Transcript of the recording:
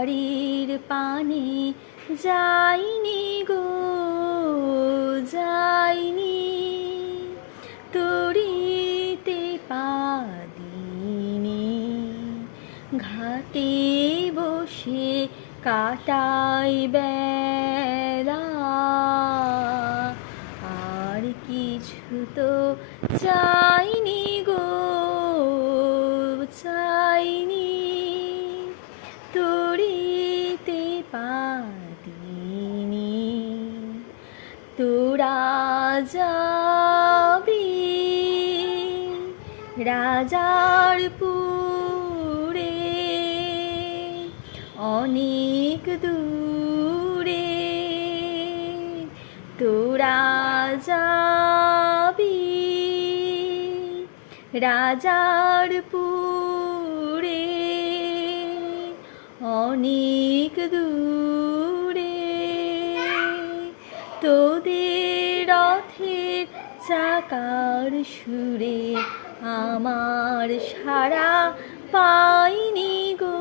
বাড়ির পানে যাইনি গো, যাইনি, তরিতে পা দিইনি। ঘাটে বসে কাটাই বেলা, আর কিছু তো চাইনি গো, চাইনি, তরিতে পা দিইনি। তোরা যাবি রাজারপুরে, অনেক দূরে। তোরা যাবি রাজারপুরে, অনেক দূরে। তোদের রথের চাকার সুরে আমার সাড়া পাইনি গো,